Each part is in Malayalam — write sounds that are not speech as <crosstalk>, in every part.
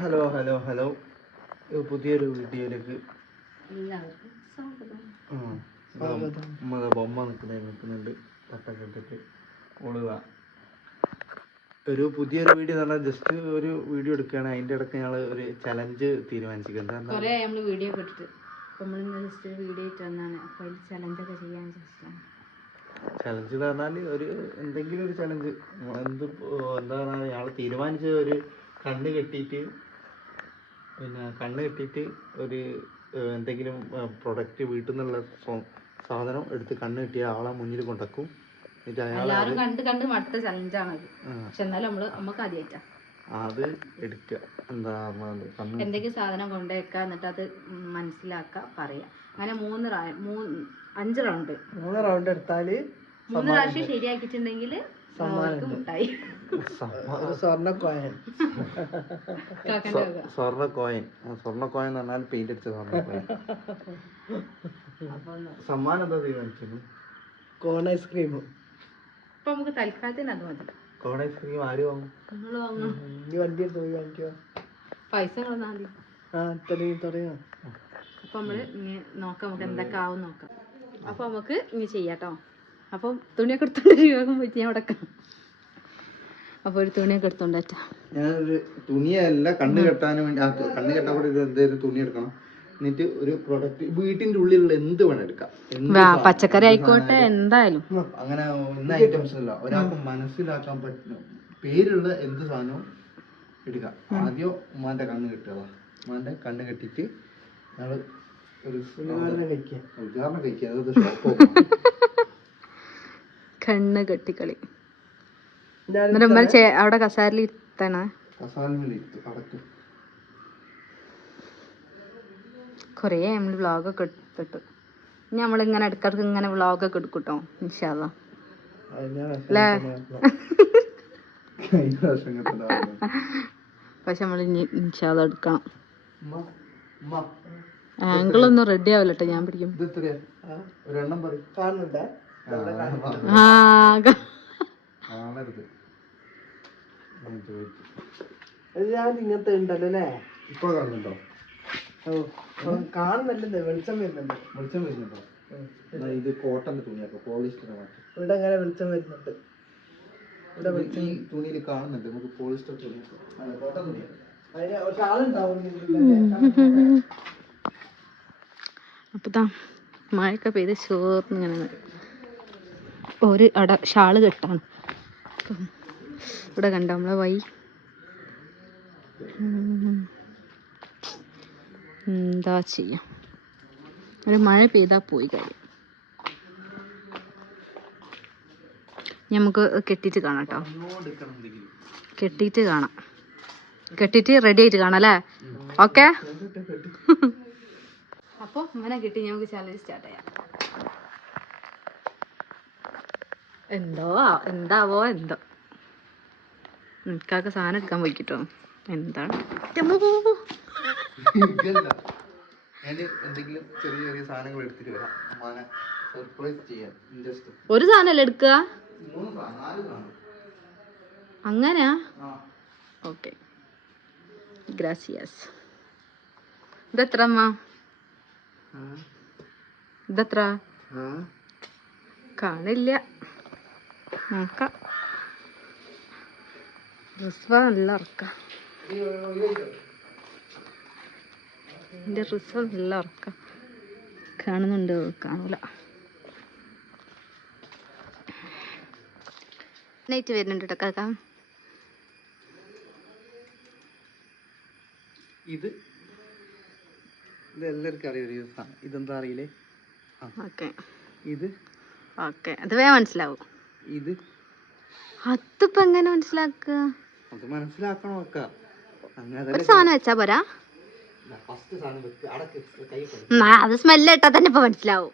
Hello hello hello. പുതിയൊരു വീഡിയോയിലേക്ക്. ദാ ബൊമ്മ നിൽക്കുന്നത് നിൽക്കുന്നുണ്ട്. തട്ടൊക്കെ ഇട്ടിട്ട് ഓളുക ഒരു പുതിയൊരു വീഡിയോ എന്ന് പറഞ്ഞാൽ ജസ്റ്റ് ഒരു വീഡിയോ എടുക്കുകയാണ്. അതിന്റെ ഇടയ്ക്ക് ഞങ്ങൾ ഒരു ചലഞ്ച് തീരുമാനിച്ചിട്ടുണ്ട് കുറേ നമ്മൾ വീഡിയോ ഇട്ടിട്ട്. നമ്മൾ ഇന്ന് ജസ്റ്റ് ഒരു വീഡിയോ ഇട്ട് വന്നാണ്. അപ്പോൾ അതിൽ ചലഞ്ചൊക്കെ ചെയ്യാൻ ചലഞ്ച് എന്ന് പറഞ്ഞാൽ ഒരു എന്തെങ്കിലും ഒരു ചലഞ്ച് എന്ത് എന്താ പറയുക ഞങ്ങൾ തീരുമാനിച്ച ഒരു കണ്ണ് കെട്ടിയിട്ട് പിന്നെ കണ്ണ് കെട്ടിയിട്ട് ഒരു എന്തെങ്കിലും പ്രൊഡക്റ്റ് വീട്ടിൽ നിന്നുള്ള സാധനം എടുത്ത് കണ്ണ് കെട്ടിയ ആളെ മുന്നിൽ കൊണ്ടക്കും. എന്നിട്ട് അയാൾ എല്ലാവരും കണ്ട് കണ്ട് മടുത്ത ചലഞ്ചാണ് അത്. ആ, പക്ഷെ എന്നാലും നമ്മൾ നമുക്ക് ആദ്യമായിട്ടാ അത് എടുക്കുക എന്താ കണ്ണ് എന്തെങ്കിലും സാധനം കൊണ്ടുവയ്ക്കുക എന്നിട്ട് അത് മനസ്സിലാക്കുക പറയാ. അങ്ങനെ മൂന്ന് റാ മൂന്ന് അഞ്ച് റൗണ്ട് മൂന്ന് റൗണ്ട് എടുത്താൽ മൂന്ന് പ്രാവശ്യം ശരിയാക്കിയിട്ടുണ്ടെങ്കിൽ സമ്മാനം മുട്ടായി. സ്വർണ കോയൻ. സ്വർണ കോയിൻ. സ്വർണ കോയിൻ എന്ന് പറഞ്ഞാൽ പെയിന്റ് അടിച്ച സ്വർണ കോയിൻ. അപ്പോൾ സമ്മാനം എന്താ തീരുമാനിച്ചത്? കോൺ ഐസ്ക്രീം ഇപ്പൊ നമുക്ക് തൽക്കാലത്തിന് അത് മതി. കോൺ ഐസ്ക്രീം ആര് വാങ്ങും? ഈ വണ്ടി എടുത്ത് പോയി വാങ്ങിക്കോ. പൈസ ആ തുടങ്ങി തുടങ്ങിയോ അപ്പൊ നമ്മൾ ഇനി നോക്കാം നമുക്ക് എന്തൊക്കെ ആവും നോക്കാം. അപ്പൊ നമുക്ക് ഇനി ചെയ്യാട്ടോ അപ്പം തുണിയൊക്കെ എടുത്തോണ്ട് <laughs> വേഗം പോയിട്ട് ഞാൻ അവിടെ അപ്പൊ ഒരു തുണിയൊക്കെ എടുത്തോണ്ട് വരാം. ഞാനൊരു തുണിയല്ല കണ്ണ് വേണ്ടി ആ കണ്ണ് കെട്ടാൻ കൂടി എന്തെങ്കിലും തുണി എടുക്കണം. എന്നിട്ട് ഒരു പ്രൊഡക്റ്റ് വീട്ടിന്റെ ഉള്ളിലുള്ള എന്ത് വേണം എടുക്കാം? വാ, പച്ചക്കറി ആയിക്കോട്ടെ എന്തായാലും. അങ്ങനെ ഐറ്റംസ് ഒരാൾക്ക് മനസ്സിലാക്കാൻ പറ്റുന്ന പേരുള്ള എന്ത് സാധനവും എടുക്കാം. ആദ്യം ഉമ്മാന്റെ കണ്ണ് കെട്ടുക. ഉമ്മാന്റെ കണ്ണ് കെട്ടിട്ട് ഞങ്ങൾ ഒരു ഉദാഹരണം കഴിക്കുക. കണ്ണ് കെട്ടിക്കളി. എന്നിട്ട് ഉമ്മ ചെ- അവിടെ കസാരയിൽ കൊറേ നമ്മൾ അടക്കും. കുറേ നമ്മൾ വ്ളോഗൊക്കെ എടുത്തിട്ട് ഇനി നമ്മളിങ്ങനെ ഇടക്കിടക്ക് ഇങ്ങനെ വ്ളോഗൊക്കെ എടുക്കും കേട്ടോ ഇൻഷാല്ല അല്ലേ. പക്ഷെ നമ്മൾ ഇനി ഇൻഷാല്ല എടുക്കണം. ആംഗിൾ ഒന്നും ആംഗിളൊന്നും റെഡി ആവില്ല കേട്ടോ ഞാൻ പിടിക്കും. ആ കാണരുത് ഞാൻ ഇങ്ങനത്തെ ഉണ്ടല്ലോ അല്ലേ? ഇപ്പൊ കാണുന്നുണ്ടോ? കാണുന്നല്ലേ വെളിച്ചം വരുന്നുണ്ട്. വെളിച്ചം വരുന്നുണ്ടോ? ഇത് കോട്ടന്റെ തുണിയാ പോളിസ്റ്റർ ഇവിടെ അങ്ങനെ വെളിച്ചം വരുന്നുണ്ട്. ഇവിടെ വെളിച്ചം തുണിയിൽ കാണുന്നുണ്ട് നമുക്ക് പോളിസ്റ്റർ തുണി. അല്ല കോട്ടൺ തുണിയാട്ടോ അതിന് പക്ഷെ ആളുണ്ടാവും അപ്പൊ ദാ മഴയൊക്കെ പെയ്ത് ചോർന്ന് ഇങ്ങനെ ഒരു അട ഷാൾ കെട്ടാണ്. അപ്പം ഇവിടെ കണ്ട നമ്മളെ വൈ? ഉം. എന്താ ചെയ്യാം? ഒരു മഴ പെയ്താ പോയി ഇനി നമുക്ക് കെട്ടിയിട്ട് കാണാം കേട്ടോ. കെട്ടിയിട്ട് കാണാം. കെട്ടിയിട്ട് റെഡി ആയിട്ട് കാണാം അല്ലേ? ഓക്കെ? അപ്പോൾ ഇങ്ങനെ കിട്ടി നമുക്ക് ചാലഞ്ച് സ്റ്റാർട്ട് ചെയ്യാം. എന്തോ എന്താവോ എന്തോ. എനിക്കൊക്കെ സാധനം എടുക്കാൻ പോയിക്കിട്ടോ. എന്താണ്? ടെമ്മോ. എന്തെങ്കിലും ചെറിയ ചെറിയ സാധനങ്ങൾ എടുത്തിട്ട് അമ്മാനെ സർപ്രൈസ് ചെയ്യാൻ. ജസ്റ്റ് ഒരു സാധനല്ലേ എടുക്കുക? അങ്ങനെയാ ആ. ഓക്കെ. ഗ്രാസിയാസ്. ഇതെത്ര അമ്മ? ഇതെത്ര? ആ. കാണില്ല. നോക്കാം. റിസ്വ നല്ല ഇറക്ക എന്റെ റിസ്വ നല്ല ഇറക്ക കാണുന്നുണ്ട് കാണൂല. നൈറ്റ് വരുന്നുണ്ട് കേട്ടോ കാക്ക. ഇത്? ഇത് എല്ലാവർക്കും അറിയാം ഒരു ഇതെന്താ അറിയില്ലേ? ഓക്കെ. ഇത്? ഓക്കെ. അത് വേഗം മനസ്സിലാവും. ഇത്? അതിപ്പോ എങ്ങനെ മനസ്സിലാക്കുക? അത് മനസ്സിലാക്കണം ഒക്കെ. ഒരു സാധനം വെച്ചാ പോരാ? അത് സ്മെല്ല് ഇട്ടാ തന്നെ ഇപ്പൊ മനസ്സിലാവും.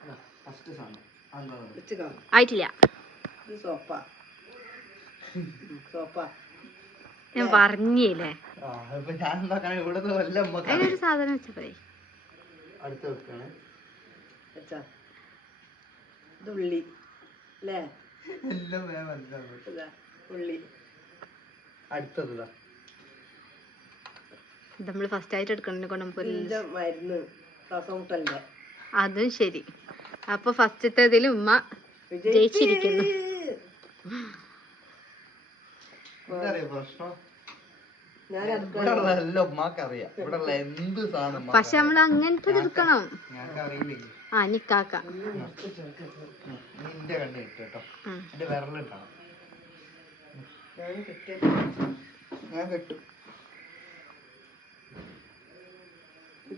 ആയിട്ടില്ല. ഞാൻ പറഞ്ഞില്ലേ? സാധനം വെച്ചാ ഇത് ഉള്ളി. അല്ലേ? ഉള്ളി. അടുത്തത്. ഇതാ നമ്മൾ ഫസ്റ്റ് ആയിട്ട് എടുക്കണതിനെ കൊണ്ട് നമുക്ക് മരുന്ന് അതും ശരി. അപ്പൊ ഫസ്റ്റത്തേതിൽ ഉമ്മ ജയിച്ചിരിക്കുന്നു. പക്ഷെ നമ്മൾ അങ്ങനത്തെ എടുക്കണം. ആ നിക്കാക്ക നിന്റെ കണ്ണ് കിട്ടും. എന്റെ വിരലുണ്ടാവും ഞാൻ കിട്ടിയ ഞാൻ കെട്ടും.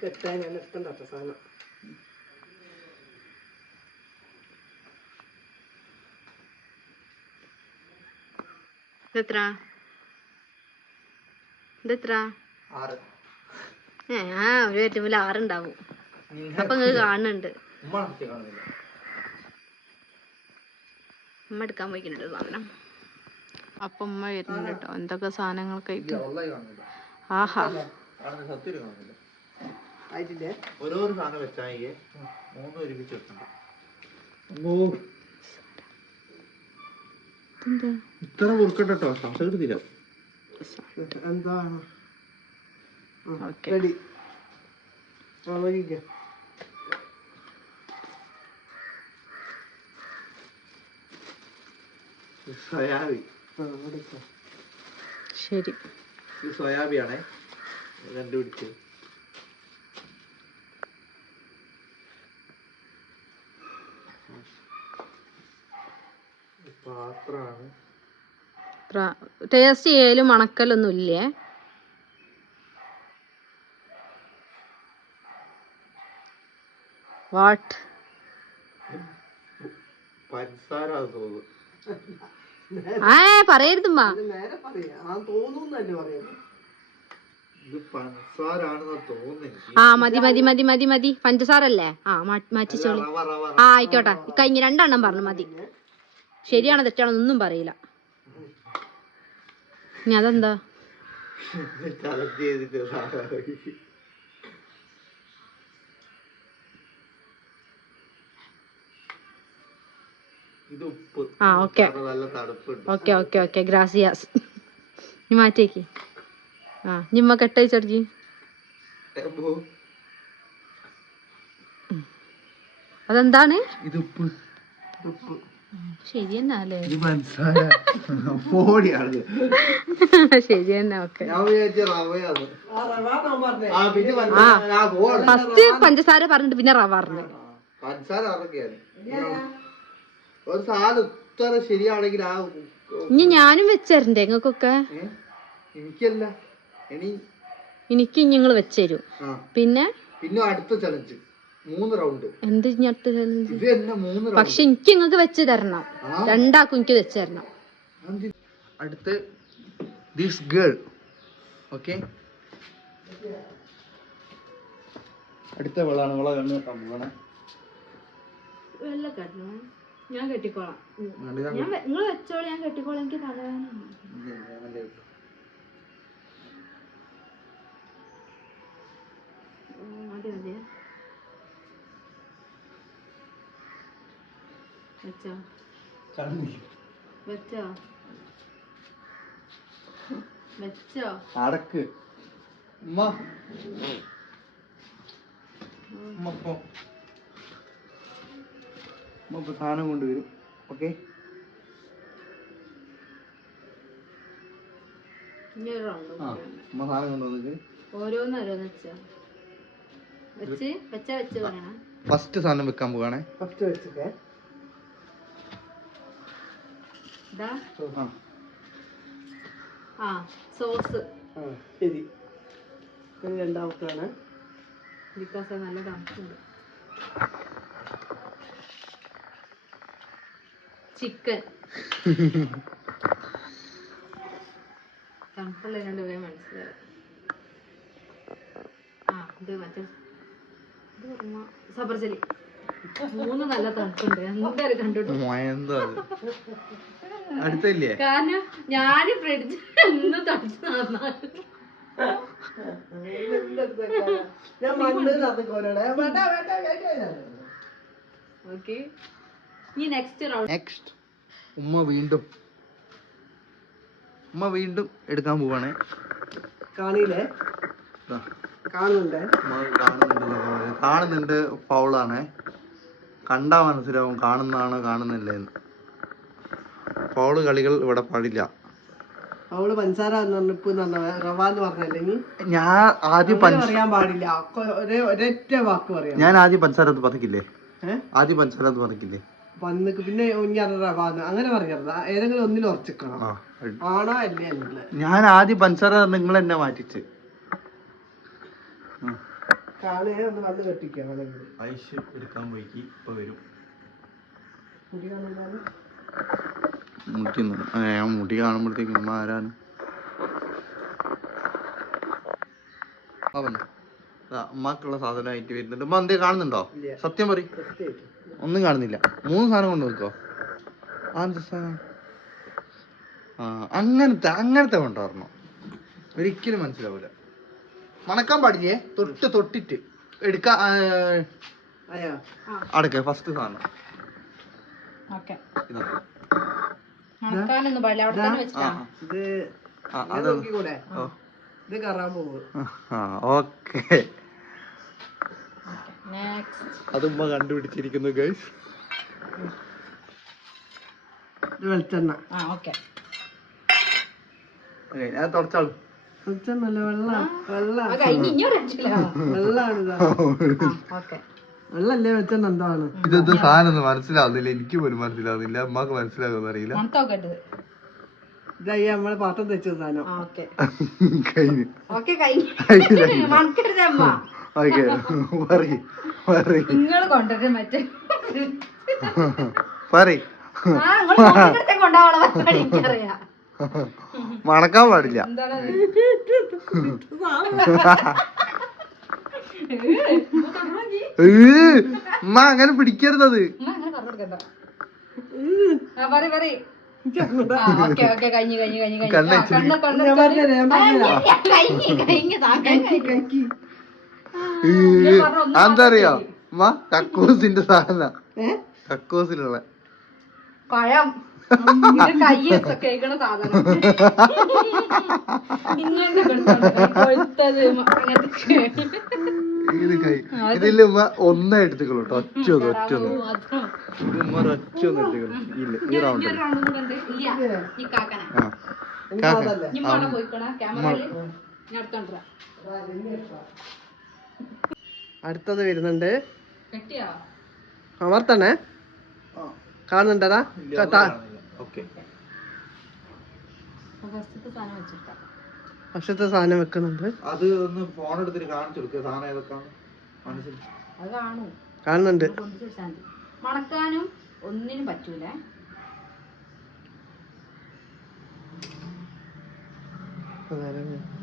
കെട്ടാൻ ഞാൻ സാധനം. ഇതെത്ര? ഇതെത്ര? ആറ്. ആ ഒരു ഏറ്റവും ആറുണ്ടാവും. അപ്പൊ നിങ്ങൾ കാണുന്നുണ്ട് ഉമ്മ നടത്തി കാണുന്നില്ല. ഉമ്മ എടുക്കാൻ പോയിക്കുന്നുണ്ട് സാധനം. അപ്പൊ ഉമ്മ വരുന്നുണ്ട് കേട്ടോ എന്തൊക്കെ സാധനങ്ങളൊക്കെ കഴിക്കും? ആഹാ. സാധനം വെച്ചാൽ മൂന്ന് ഒരുമിച്ച് വെക്കണം ഇതെന്താ ഇത്ര കൊടുക്കട്ടോ ശ്വാസം കിട്ടില്ല എന്താണ് ഓക്കെ. ശരി. ഇത് സോയാബിയാണേ. പാത്രമാണ്. ടേസ്റ്റ് ചെയ്യലും മണക്കലൊന്നും ഇല്ലേ? വാട്ട് പഞ്ചസാര തോന്നുന്നു. ആ പറയരുതുമ്മാ. ഇത് നേരെ പറയാം. ആ മതി മതി മതി മതി മതി. പഞ്ചസാര അല്ലേ ആ മാറ്റിച്ചോളി ആ ആയിക്കോട്ടെ. കഴിഞ്ഞ രണ്ടെണ്ണം പറഞ്ഞു മതി. ശരിയാണോ തെറ്റാണോ ഒന്നും പറയില്ല. ഇനി അതെന്താ <laughs> ചലഞ്ച് ചെയ്തിട്ട് സാധനം. ഇത് ഉപ്പ് ആ okay. Okay okay okay. Gracias. ഇനി മാറ്റിയേക്ക്. ആ നിമ്മ കെട്ടയച്ചടിക്ക് അതെന്താണ്? ഇത് ഉപ്പ്. ഉപ്പ്. ശരി തന്നെ അല്ലേ? ഇത് പഞ്ചസാര പോടിയാണ് ശരി തന്നെ ഓക്കെ. ഫസ്റ്റ് പഞ്ചസാര പറഞ്ഞിട്ട് പിന്നെ റവ പറഞ്ഞു പഞ്ചസാര ഒരു സാധനം ഉത്തര ശരിയാണെങ്കിൽ ആ ഇനി ഞാനും വെച്ചേരണ്ടേ നിങ്ങൾക്കൊക്കെ? എനിക്കല്ല. ഇനി എനിക്ക് നിങ്ങൾ വെച്ചേരും. പിന്നെ? പിന്നെ അടുത്ത ചലഞ്ച് മൂന്ന് റൗണ്ട് എന്ത് ഇനി അടുത്ത ചലഞ്ച് ഇത് തന്നെ മൂന്ന് റൗണ്ട് പക്ഷെ എനിക്ക് നിങ്ങൾക്ക് വെച്ച് തരണം. രണ്ടാക്കും എനിക്ക് വെച്ച് തരണം. അടുത്ത് ദിസ് ഗേൾ ഓക്കെ അടുത്ത വെള്ളാണ് വെള്ളം കണ്ണു വെള്ളം പോകണേ ഞാൻ കെട്ടിക്കോളാം. ഞാൻ നിങ്ങൾ വെച്ചോളൂ ഞാൻ കെട്ടിക്കോളാം എനിക്ക് തലവേദന മതി മതി വെച്ചോ? വെച്ചോ? വെച്ചോ? അടക്ക്. ഉമ്മ. ഉമ്മ ഇപ്പൊ സാധനം കൊണ്ടുവരും. ഓക്കെ? ആ സാധനം കൊണ്ടുവന്നിട്ട്. ഫസ്റ്റ് സാധനം വെക്കാൻ പോവാണേ. ഫസ്റ്റ് വെച്ചിട്ടേ. ആ. സോസ്. ആ ശരി. രണ്ടാമത്താണ് ബിക്കോസ് നല്ല തണുപ്പുണ്ട്. ചിക്കൻ. തണുപ്പുള്ള രണ്ട് പേര് മനസ്സിലായി. ആ ഇത് മറ്റേ സബർജലി മൂന്ന് നല്ല തണുപ്പുണ്ട്. എന്തായാലും കണ്ടിട്ടു എന്താ അടുത്തില്ലേ? കാരണം ഞാൻ ഫ്രിഡ്ജ് എന്ന് തണുപ്പ് നന്നാക്കും ഓക്കെ. ഇനി നെക്സ്റ്റ് റൗണ്ട് നെക്സ്റ്റ് ഉമ്മ വീണ്ടും. ഉമ്മ വീണ്ടും എടുക്കാൻ പോവാണേ. കാണിയില്ലേ. കാണുന്നുണ്ടേ. കാണുന്നുണ്ട് ഫൗളാണ്. കണ്ടാ മനസ്സിലാവും കാണുന്നതാണോ കാണുന്നില്ലേന്ന്. ഫൗൾ കളികൾ ഇവിടെ പാടില്ല. അവൾ പഞ്ചസാര എന്ന് പറഞ്ഞപ്പോ റവ എന്ന് പറഞ്ഞല്ലെങ്കിൽ ഞാൻ ആദ്യം പഞ്ചാരത്ത് പറയാൻ പാടില്ല. ഒരേ ഒരൊറ്റ വാക്ക് പറയാം. ഞാൻ ആദ്യം പഞ്ചസാര പതക്കില്ലേ? ആദ്യം പഞ്ചസാര പതക്കില്ലേ? വന്നിക്ക് പിന്നെ എന്ന് അങ്ങനെ പറയരുത് ഏതെങ്കിലും ഒന്നിൽ ഉറച്ചിക്കണം. ആണോ അല്ലേ ഞാൻ ആദ്യം പഞ്ചസാര നിങ്ങൾ എന്നെ മാറ്റിച്ച്. കാളയെ ഒന്ന് വന്ന് കെട്ടിക്കാം ആണെങ്കിൽ ഐഷ് എടുക്കാൻ ഇപ്പൊ വരും. മുടി മുടി കാണുമ്പോഴത്തേക്കും ഉമ്മ ആരാണ്? അവൻ ഉമ്മക്കുള്ള സാധനമായിട്ട് വരുന്നുണ്ട്. ഉമ്മ എന്തേ കാണുന്നുണ്ടോ? സത്യം പറയും. ഒന്നും കാണുന്നില്ല. മൂന്ന് സാധനം കൊണ്ട് നോക്കോ ആദ്യ സാധനം? ആ അങ്ങനത്തെ അങ്ങനത്തെ കൊണ്ടുവരണം ഒരിക്കലും മനസ്സിലാവൂല. മണക്കാൻ പാടില്ലേ? തൊട്ട് തൊട്ടിട്ട്. എടുക്ക അയ്യോ അടക്ക ഫസ്റ്റ് സാധനം. ഓക്കെ. ഇതാ. മണക്കാനൊന്നും പാടില്ല. അവിടെ തന്നെ വെച്ചിട്ടാ. ഇത് അത്. നോക്കിക്കൂടെ? ഓ ഇത് കറാൻ പോവ്? ആ ഓക്കെ. നെക്സ്റ്റ് അത് കണ്ടുപിടിച്ചിരിക്കുന്നു ഗൈസ് ഇത് വെളിച്ചെണ്ണ. ആ ഓക്കെ തുടച്ചാളും. വെളിച്ചെണ്ണല്ല വെള്ള വെള്ള. ഓക്കെ <laughs> വെള്ളല്ലേ എന്താണ്? ഇതെന്താ സാധനം ഒന്നും മനസ്സിലാവുന്നില്ല. എനിക്ക് പോലും മനസ്സിലാവുന്നില്ല. അമ്മയ്ക്ക് മനസ്സിലാകുമെന്ന് അറിയില്ല. ഇതായി നമ്മൾ പാത്രം തെച്ചു സാധനം. കഴിഞ്ഞു. ഓക്കെ കഴിഞ്ഞു. ഓക്കെ. നിങ്ങൾ കൊണ്ടുവരും മറ്റേ മണക്കാൻ പാടില്ല. ഉമ്മ അങ്ങനെ പിടിക്കരുതത് അങ്ങനെ കഴിഞ്ഞു കഴിഞ്ഞു കഴിഞ്ഞു കഴിഞ്ഞു. കണ്ണ് കണ്ണ് കണ്ണ്. കഴിഞ്ഞ് കഴിഞ്ഞ് താങ്കൾ അമ്മ കക്കൂസിന്റെ സാധന? കക്കൂസിലുള്ള. പഴം. ഇത് കൈ ഇതിൽ ഉമ്മ ഒന്നേ എടുത്തുകളൂ കേട്ടോ ഒറ്റ ഒന്ന് ഒറ്റ ഒന്ന്. ഇത് ഉമ്മ ഒറ്റ ഒന്ന് എടുത്തുകളൂ ഇല്ല ഈ റൗണ്ട് ആ. കാക്ക. അടുത്തത് വരുന്നുണ്ട്. കെട്ടിയോ? അമർത്തണേ. കാണുന്നുണ്ടടാ ഓക്കെ. ഫസ്റ്റത്തെ സാധനം വെക്കുന്നുണ്ട്. അത് ഒന്ന് ഫോൺ എടുത്തിട്ട് കാണിച്ചു കൊടുക്കുക സാധനം ഏതൊക്കെയാണ് മനസ്സിൽ. അത് കാണുന്നുണ്ട്. മണക്കാനും ഒന്നിനും പറ്റൂല. ഇത്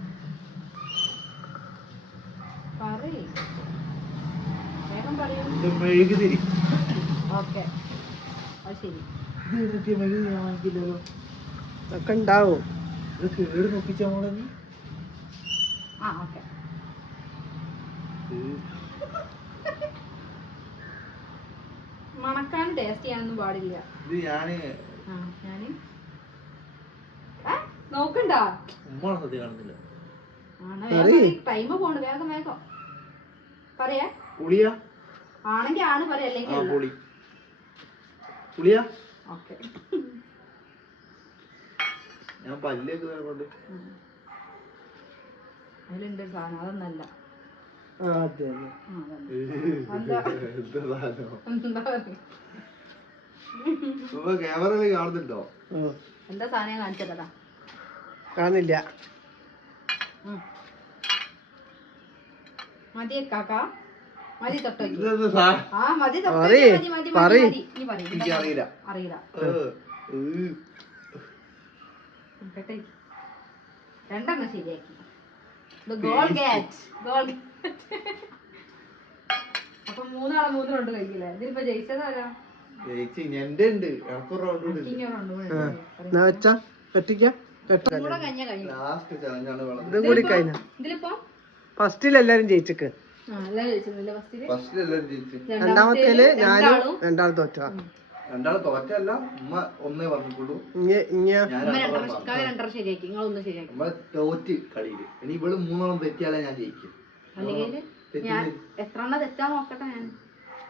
മെഴുകുതിരി ഓക്കെ. അത് ശരി. ഇത് മെഴുകുതിരി ഞാൻ വാങ്ങിക്കില്ലല്ലോ ഒക്കെ ഉണ്ടാവും. ഇത് കേട് നോക്കിച്ചാ മോളെ നീ ആ ഓക്കെ. മണക്കാനും ടേസ്റ്റ് ചെയ്യാനൊന്നും പാടില്ല. ഇത് ഞാൻ ആ ഞാൻ. നോക്കണ്ട? ഉമ്മ സത്യം കാണുന്നില്ല. ടൈം പോണ്. വേഗം വേഗം പറയാ. പുളിയാ? ആണെങ്കിൽ ആണ് പറയാ. അല്ലെങ്കിൽ അല്ല. പുളി. പുളിയാ? ഓക്കെ. ഞാൻ പല്ലേക്ക് കൊണ്ട്. അതിലുണ്ട് ഒരു സാധനം. അതൊന്നല്ല. എന്താ സാധനം? എന്താ പറയാ? ഇപ്പൊ ക്യാമറയിൽ കാണുന്നുണ്ടോ? എന്താ സാധനം? കാണിച്ചതാ കാണുന്നില്ല. മതി കാക്ക. മതി തൊട്ടോ ഇതെന്താ സാ- ആ മതി തൊട്ടോ പറയ്, മതി മതി മതി പറയ്. മതി. ഇനി പറയ് എനിക്ക് അറിയില്ല. അറിയില്ല. ഏ, ഏ. കേട്ടെ രണ്ടെണ്ണം ശരിയാക്കി. ഗോൾ ഗാറ്റ് ഗോൾ അപ്പൊ മൂന്നാളെ മൂന്ന് റൗണ്ട് കഴിക്കില്ലേ? ജയിച്ചതാരാ ജയിച്ചു എന്റെ ഉണ്ട്. എനക്കൊരു റൗണ്ട് ഉണ്ട്. കെട്ട കൂടെ കഴിഞ്ഞ. ഇതും കൂടി ഫസ്റ്റിൽ എല്ലാരും ജയിച്ചക്ക്. രണ്ടാമത്തേൽ ഞാനും രണ്ടാളും രണ്ടാൾ തോറ്റ രണ്ടാൾ തോറ്റല്ല ഉമ്മ ഒന്നേ ഉമ്മ തോറ്റ് കളിയിൽ. ഇനി ഇവൾ മൂന്നെണ്ണം തെറ്റിയാലേ ഞാൻ ജയിക്കും. എത്ര എണ്ണം തെറ്റാ നോക്കട്ടെ ഞാൻ.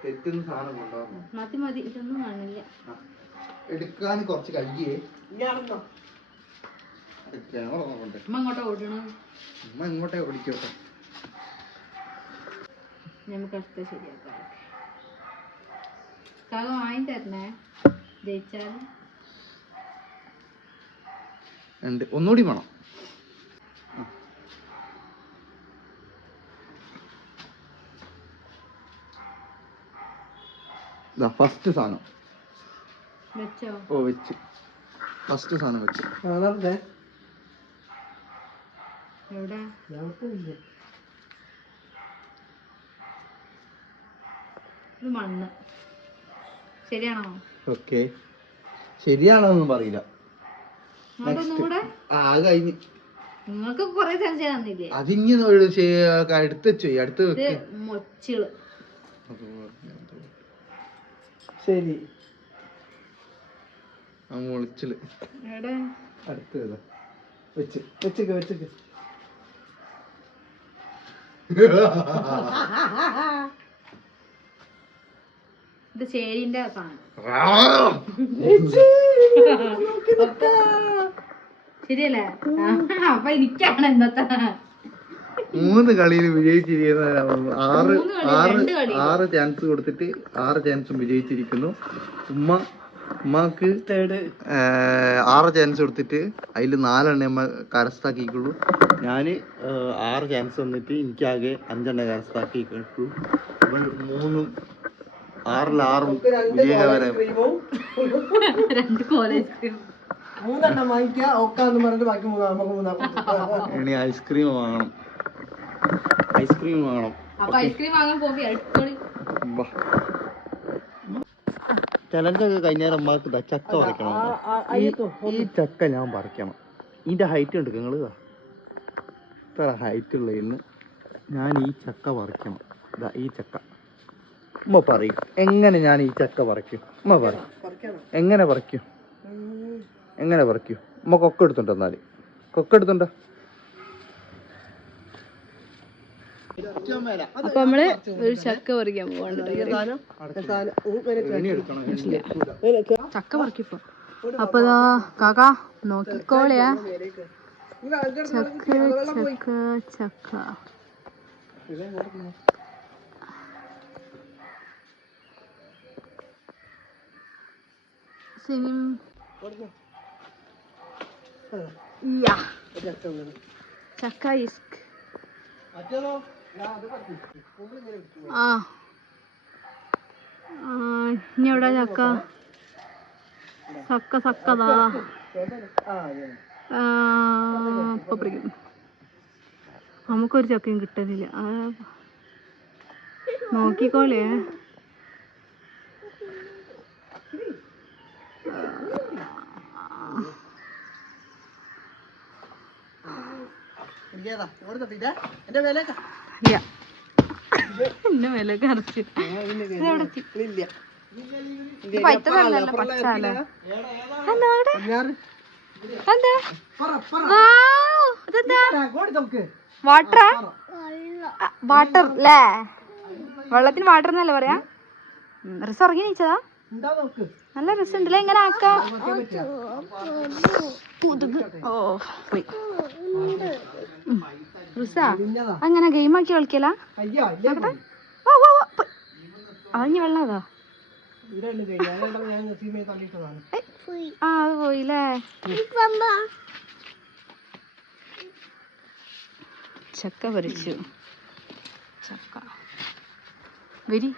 തെറ്റുന്ന സാധനം കൊണ്ടുവരണം മതി മതി ഇതൊന്നും കാണില്ല എടുക്കാൻ കുറച്ച് കഴിയേ. ക്യാമറ നോക്കണ്ടേ അമ്മ ഓടണം അമ്മ ഇങ്ങോട്ടേ ഓടിക്കോട്ടെ. നമുക്ക് അടുത്ത ശരിയാക്കാം കാക വാങ്ങി തരണേ ജയിച്ചാൽ. ഉണ്ട് ഒന്നുകൂടി വേണം. ഫസ്റ്റ് സാധനം. വെച്ചോ? ഓ വെച്ച്. ഫസ്റ്റ് സാധനം വെച്ച്. കാണാറുണ്ടേ എവിടെ? ഇത് മണ്ണ്. ശരിയാണോ? ഓക്കെ. ശരിയാണോന്നും പറയില്ല. നിങ്ങൾക്ക് കൊറേ തന്നില്ലേ? അതിങ്ങനെ അടുത്ത് വെച്ചു അടുത്ത് മൊച്ചിൾ. ശരി. ആ മുളിച്ചിൽ എവിടെ? അടുത്ത് വെച്ച് വെച്ചേക്ക് വെച്ചേക്ക്. ഇത് ചേരിന്റെ ശരിയല്ലേ? അപ്പൊ എനിക്കാണ് ഇന്നത്തെ മൂന്ന് കളിയിൽ വിജയിച്ചിരിക്കുന്ന ആറ് ആറ് ആറ് ചാൻസ് കൊടുത്തിട്ട് ആറ് ചാൻസും വിജയിച്ചിരിക്കുന്നു. ഉമ്മ ഉമ്മക്ക് തേർഡ് ആറ് ചാൻസ് കൊടുത്തിട്ട് അതിൽ നാലെണ്ണ അമ്മ കരസ്ഥാക്കിക്കുള്ളൂ. ഞാൻ ആറ് ചാൻസ് വന്നിട്ട് എനിക്കാകെ അഞ്ചെണ്ണ കരസ്ഥാക്കിയിട്ടുള്ളൂ ഇവൻ മൂന്നും ആറിൽ ആറും വിജയകരം ക്രീമും രണ്ട് കോളേജ് <laughs> മൂന്നെണ്ണം വാങ്ങിക്കുക ഒക്കാന്ന് പറഞ്ഞിട്ട് ബാക്കി മൂന്നാ നമുക്ക് മൂന്നാം. ഇനി ഐസ്ക്രീം വാങ്ങണം. ഐസ്ക്രീം വാങ്ങണം അപ്പൊ ഐസ്ക്രീം വാങ്ങാൻ പോയി ചലഞ്ചൊക്കെ കഴിഞ്ഞാൽ അമ്മയ്ക്ക് ചക്ക പറിക്കണം. ഈ ചക്ക ഞാൻ പറിക്കണം ഇതിന്റെ ഹൈറ്റ് ഉണ്ട് നിങ്ങൾ ഇത്ര ഹൈറ്റ് ഉള്ള ഉള്ളതിന് ഞാൻ ഈ ചക്ക പറിക്കണം. ഇതാ ഈ ചക്ക. ഉമ്മ പറയും എങ്ങനെ ഞാൻ ഈ ചക്ക പറിക്കും? ഉമ്മ പറയും. എങ്ങനെ പറിക്കും? എങ്ങനെ പറിക്കും? ഉമ്മ കൊക്കെടുത്തുണ്ടോ എടുത്തുണ്ടോ എന്നാൽ കൊക്ക എടുത്തുണ്ടോ അപ്പൊ നമ്മൾ ഒരു ചക്ക പറിക്കാൻ പോവാണ്ട് ചക്ക പറിക്കിപ്പോ. അപ്പൊ ദാ കാക്ക നോക്കിക്കോളിയാ. ചക്ക ചക്ക ചക്ക സിനിം. ചക്ക ഇസ്ക് ആ. ആ, ഇനി എവിടെ ചക്ക? ചക്ക ചക്കതാ. നമുക്കൊരു ചക്കയും കിട്ടുന്നില്ല. നോക്കിക്കോളേ. എന്റെ വിലക്ക ഇല്ല. കറച്ചു പച്ചാല വാട്ടറാ വാട്ടർ അല്ലേ വെള്ളത്തിന് വാട്ടർ എന്നല്ലേ പറയാ? റിസ് ഇറങ്ങി നീച്ചതാ നല്ല റിസ് നല്ല എങ്ങനെ ആക്കാം കൊതുക്. ഓ പോയി. റിസ അങ്ങനെ ഗെയിമാക്കി കളിക്കല? അയ്യോ ഇല്ല അറിഞ്ഞ വെള്ളം അതാ ഇരണ്ട് കഴിഞ്ഞു അതുകൊണ്ടാണ് ഞാൻ നസീമയെ തള്ളിയിട്ടതാണ്. ആ അത് പോയില്ലേ? ചക്ക പറിച്ചു ചക്ക. വരി.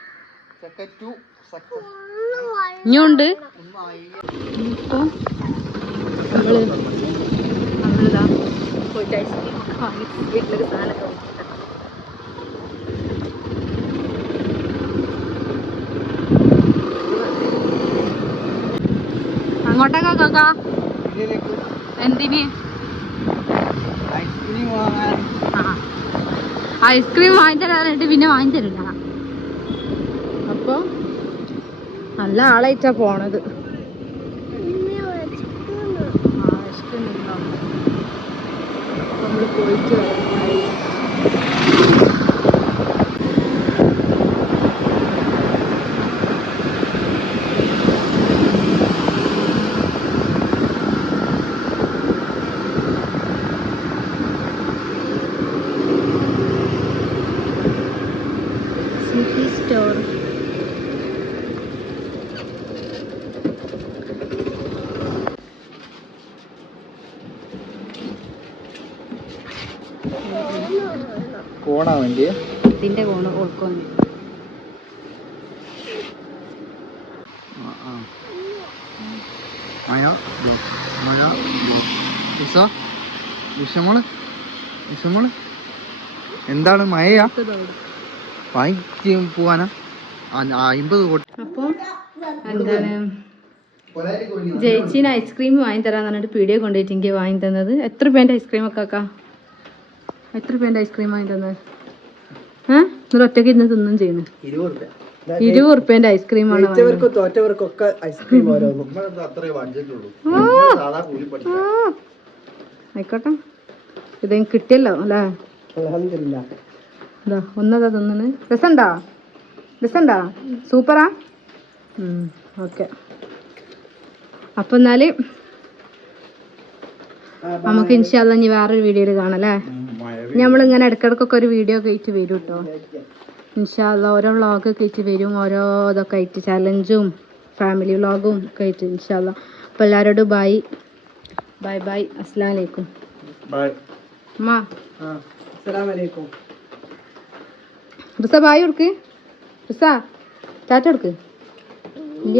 ചക്ക ടു സക്സസ് ഇനിയുണ്ട് ഇപ്പം നമ്മൾ നമ്മളിതാ പോയിട്ട് ഐസ്ക്രീം ഒക്കെ വാങ്ങി വീട്ടിലൊരു സാധനമൊക്കെ വാങ്ങിച്ചിട്ടാ. അങ്ങോട്ടേക്കാ കാക്ക. എന്തിന്? ഐസ്ക്രീം ഐസ്ക്രീം വാങ്ങിത്തരാനായിട്ട് പിന്നെ വാങ്ങിത്തരില്ല. അപ്പൊ നല്ല ആളായിട്ടാ പോണത്. ആ, നമ്മൾ പോയിട്ട് വരാം. ചോറ് പോണാ വേണ്ടി ഇതിന്റെ വിഷമോൾ എന്താണ് മഴയാ വാങ്ങിക്കും പോവാനാ അമ്പത് കോട്ടി അപ്പൊ എന്താണ് ജയിച്ചിന് ഐസ്ക്രീം വാങ്ങി തരാന്ന് പറഞ്ഞിട്ട് പീടിയെ കൊണ്ടുപോയിട്ട് എനിക്ക് വാങ്ങി തന്നത്. എത്ര പേന്റെ ഐസ്ക്രീം ഒക്കെ ആക്കാ എത്ര പേന്റെ ഐസ്ക്രീം വാങ്ങി തന്നത്? ഏഹ് എന്നിട്ട് ഒറ്റയ്ക്ക് ഇരുന്ന് തിന്നും ചെയ്യുന്നു. ഇരുപത് ജയിച്ചവർക്കും തോറ്റവർക്കൊക്കെ ഐസ്ക്രീം ഓരോന്നും. അത്രേ ബഡ്ജറ്റ് ഉള്ളൂ സാധാ കൂലി ആ. പഠിക്കാം ആയിക്കോട്ടെ. ഇത് കിട്ടിയല്ലോ അല്ലേ? അലഹമില്ല ഇതാ ഒന്നതാ തിന്നണ്. രസണ്ടാ രസണ്ടാ സൂപ്പറാ? ഓക്കെ. അപ്പൊ എന്നാൽ നമുക്ക് ഇൻഷാല്ല ഇനി വേറൊരു വീഡിയോയിൽ കാണാം അല്ലേ? നമ്മളിങ്ങനെ ഇടക്കിടക്കൊക്കെ ഒരു വീഡിയോ ആയിട്ട് വരും കേട്ടോ ഇൻഷാല്ല ഓരോ വ്ളോഗ് ആയിട്ട് വരും ഓരോ ഇതൊക്കെ ആയിട്ട് ചലഞ്ചും ഫാമിലി വ്ളോഗും ഒക്കെ ആയിട്ട് ഇൻഷാല്ല അപ്പോൾ എല്ലാവരോടും ബൈ ബൈ ബൈ അസ്സാം വലൈക്കും അമ്മ റിസ ബായ് കൊടുക്ക്. റിസ ടാറ്റ കൊടുക്ക്. ഇല്ല.